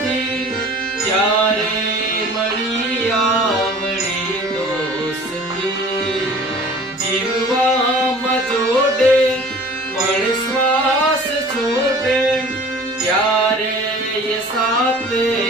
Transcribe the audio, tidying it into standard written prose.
નથી ત્યારે મળી આવડે દોસ્તી જીવવામાં જોડે પણ શ્વાસ છોડે ત્યારે એ સાથે